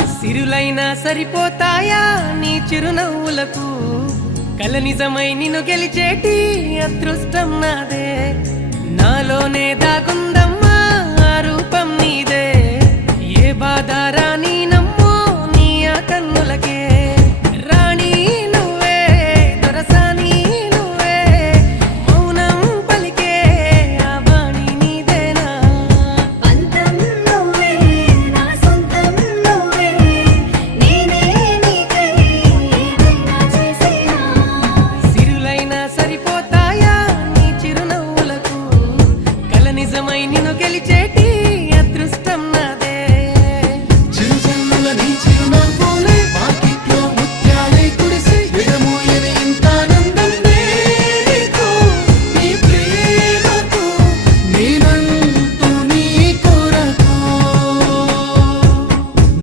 సిరులైనా సరిపోతాయా నీ చిరునవ్వులకు కల నిజమై నిన్ను గెలిచేటి అదృష్టం నాదే నాలోనే దాగుందమ్మా ఆ రూపం నీదే ఏ బాధ రాని